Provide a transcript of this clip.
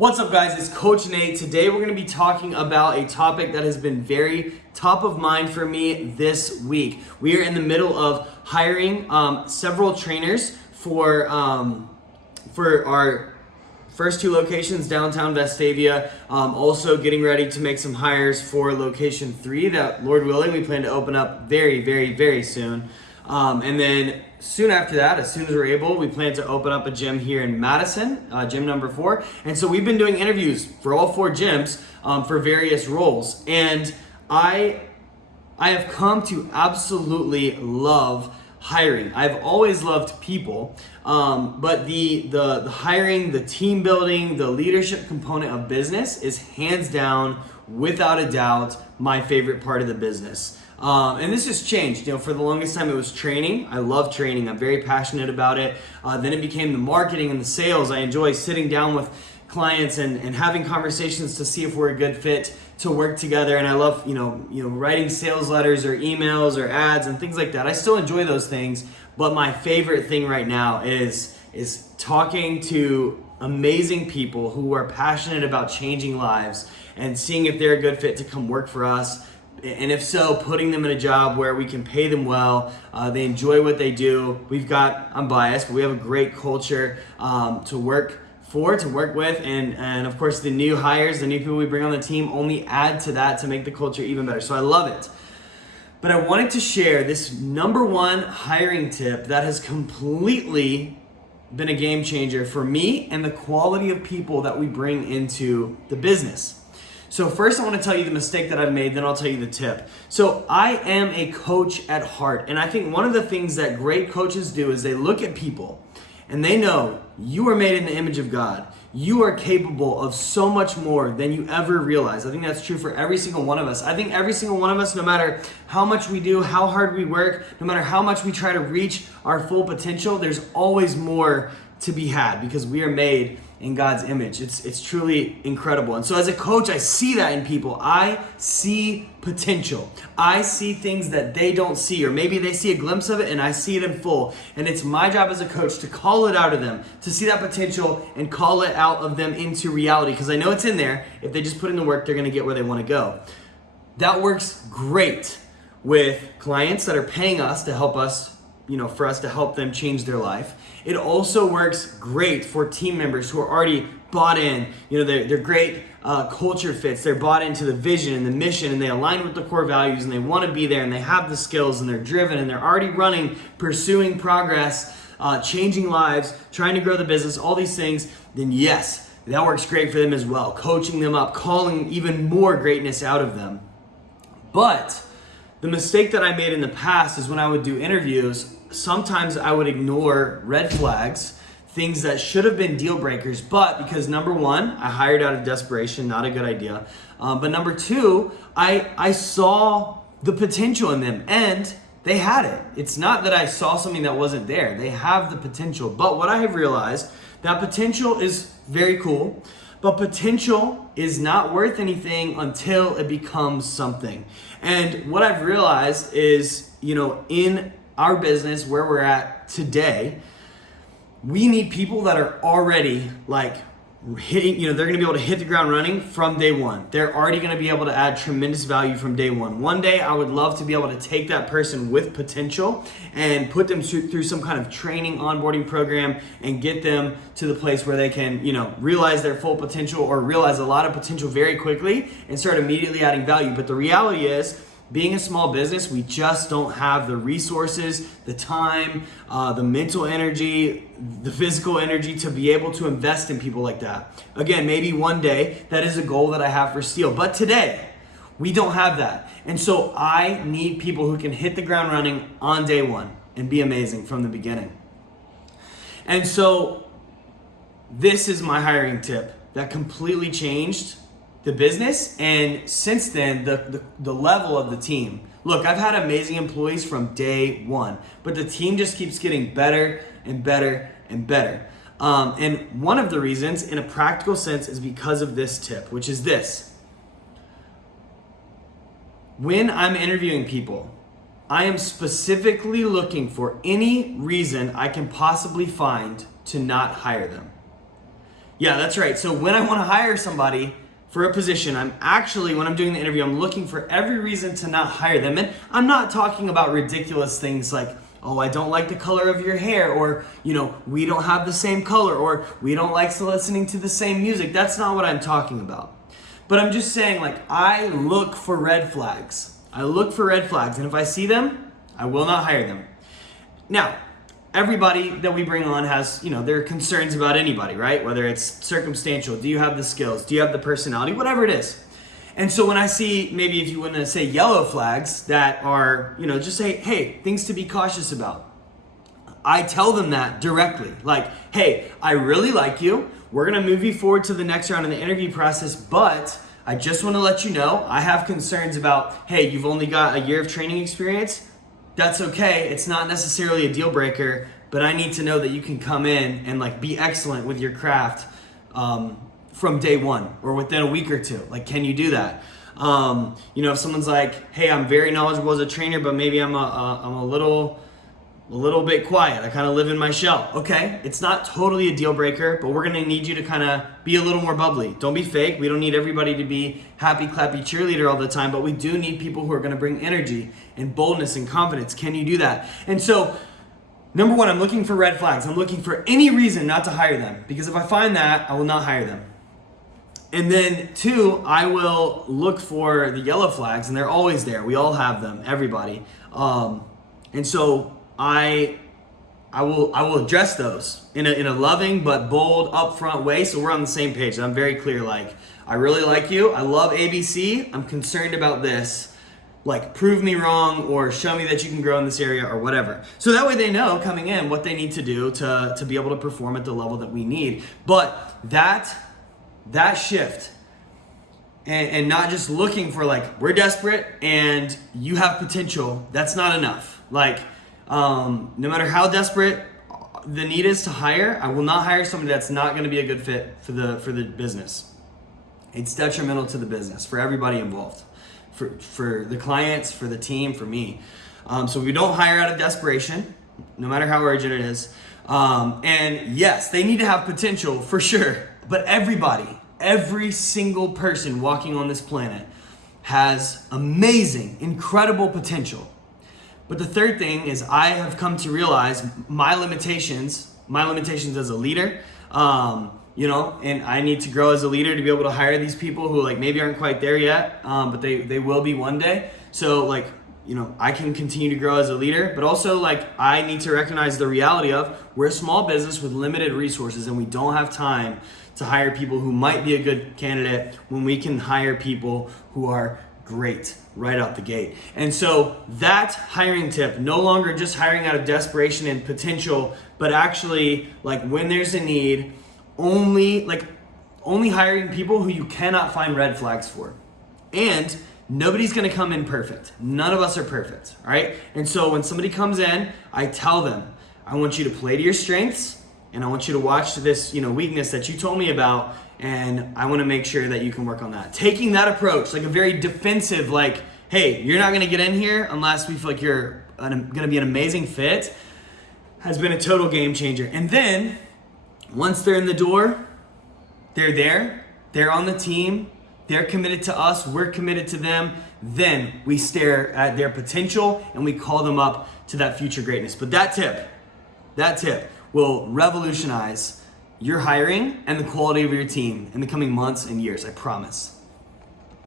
What's up, guys? It's Coach Nate. Today we're going to be talking about a topic that has been very top of mind for me this week. We are in the middle of hiring several trainers for our first two locations, downtown Vestavia. Also getting ready to make some hires for location 3 that, Lord willing, we plan to open up very, very, very soon. And then soon after that, as soon as we're able, we plan to open up a gym here in Madison, gym number 4. And so we've been doing interviews for all 4 gyms for various roles. And I have come to absolutely love hiring. I've always loved people, but the hiring, the team building, the leadership component of business is hands down, without a doubt, my favorite part of the business. And this has changed. For the longest time it was training. I love training. I'm very passionate about it. Then it became the marketing and the sales. I enjoy sitting down with clients and having conversations to see if we're a good fit to work together. And I love, writing sales letters or emails or ads and things like that. I still enjoy those things, but my favorite thing right now is talking to amazing people who are passionate about changing lives and seeing if they're a good fit to come work for us. And if so, putting them in a job where we can pay them well, they enjoy what they do. I'm biased, but we have a great culture to work with, and of course the new hires, the new people we bring on the team only add to that to make the culture even better. So I love it. But I wanted to share this number 1 hiring tip that has completely been a game changer for me and the quality of people that we bring into the business. So first I want to tell you the mistake that I've made, then I'll tell you the tip. So I am a coach at heart, and I think one of the things that great coaches do is they look at people and they know you are made in the image of God. You are capable of so much more than you ever realize. I think that's true for every single one of us. I think every single one of us, no matter how much we do, how hard we work, no matter how much we try to reach our full potential, there's always more to be had because we are made in God's image. It's truly incredible. And so as a coach, I see that in people. I see potential. I see things that they don't see, or maybe they see a glimpse of it and I see it in full. And it's my job as a coach to call it out of them, to see that potential and call it out of them into reality, because I know it's in there. If they just put in the work, they're gonna get where they wanna go. That works great with clients that are paying us to help us, for us to help them change their life. It also works great for team members who are already bought in. They're great culture fits. They're bought into the vision and the mission, and they align with the core values, and they want to be there, and they have the skills, and they're driven, and they're already running, pursuing progress, changing lives, trying to grow the business, all these things. Then yes, that works great for them as well. Coaching them up, calling even more greatness out of them. But the mistake that I made in the past is when I would do interviews, sometimes I would ignore red flags, things that should have been deal breakers, but because number 1, I hired out of desperation, not a good idea. But number 2, I saw the potential in them and they had it. It's not that I saw something that wasn't there. They have the potential. But what I have realized, that potential is very cool, but potential is not worth anything until it becomes something. And what I've realized is, in our business, where we're at today, we need people that are already hitting, they're gonna be able to hit the ground running from day 1. They're already gonna be able to add tremendous value from day 1. One day I would love to be able to take that person with potential and put them through some kind of training onboarding program and get them to the place where they can, realize their full potential or realize a lot of potential very quickly and start immediately adding value. But the reality is, being a small business, we just don't have the resources, the time, the mental energy, the physical energy to be able to invest in people like that. Again, maybe one day that is a goal that I have for Steel, but today we don't have that. And so I need people who can hit the ground running on day 1 and be amazing from the beginning. And so this is my hiring tip that completely changed the business, and since then, the level of the team. Look, I've had amazing employees from day 1, but the team just keeps getting better and better and better. And one of the reasons, in a practical sense, is because of this tip, which is this. When I'm interviewing people, I am specifically looking for any reason I can possibly find to not hire them. Yeah, that's right. So when I want to hire somebody for a position, when I'm doing the interview, I'm looking for every reason to not hire them. And I'm not talking about ridiculous things like, oh, I don't like the color of your hair, or, we don't have the same color, or we don't like listening to the same music. That's not what I'm talking about. But I'm just saying, I look for red flags. I look for red flags, and if I see them, I will not hire them. Now, everybody that we bring on has, their concerns about anybody, right? Whether it's circumstantial, do you have the skills? Do you have the personality? Whatever it is. And so when I see, maybe if you want to say yellow flags that are, just say, hey, things to be cautious about. I tell them that directly. Hey, I really like you. We're going to move you forward to the next round in the interview process, but I just want to let you know, I have concerns about, hey, you've only got a year of training experience. That's okay. It's not necessarily a deal breaker, but I need to know that you can come in and be excellent with your craft from day one or within a week or two. Can you do that? If someone's like, hey, I'm very knowledgeable as a trainer, but maybe I'm a little bit quiet. I kind of live in my shell. Okay, it's not totally a deal breaker, but we're gonna need you to kind of be a little more bubbly. Don't be fake. We don't need everybody to be happy, clappy cheerleader all the time, but we do need people who are gonna bring energy and boldness and confidence. Can you do that? And so, number one, I'm looking for red flags. I'm looking for any reason not to hire them, because if I find that, I will not hire them. And then two, I will look for the yellow flags, and they're always there. We all have them, everybody. And so I will address those in a loving but bold, upfront way, so we're on the same page. I'm very clear, I really like you. I love ABC. I'm concerned about this. Prove me wrong, or show me that you can grow in this area, or whatever. So that way they know coming in what they need to do to be able to perform at the level that we need. But that shift, and not just looking for we're desperate and you have potential, that's not enough. No matter how desperate the need is to hire, I will not hire somebody that's not going to be a good fit for the business. It's detrimental to the business, for everybody involved, for the clients, for the team, for me. So we don't hire out of desperation, no matter how urgent it is. And yes, they need to have potential for sure, but every single person walking on this planet has amazing, incredible potential. But the third thing is, I have come to realize my limitations as a leader, and I need to grow as a leader to be able to hire these people who maybe aren't quite there yet, but they will be one day. So I can continue to grow as a leader, but also I need to recognize the reality of we're a small business with limited resources, and we don't have time to hire people who might be a good candidate when we can hire people who are great right out the gate. And so that hiring tip, no longer just hiring out of desperation and potential, but actually when there's a need, only hiring people who you cannot find red flags for. And nobody's gonna come in perfect. None of us are perfect, all right? And so when somebody comes in, I tell them, I want you to play to your strengths, and I want you to watch this, weakness that you told me about, and I want to make sure that you can work on that. Taking that approach, a very defensive, hey, you're not going to get in here unless we feel like you're going to be an amazing fit, has been a total game changer. And then once they're in the door, they're there, they're on the team, they're committed to us, we're committed to them. Then we stare at their potential and we call them up to that future greatness. But that tip will revolutionize your hiring and the quality of your team in the coming months and years, I promise.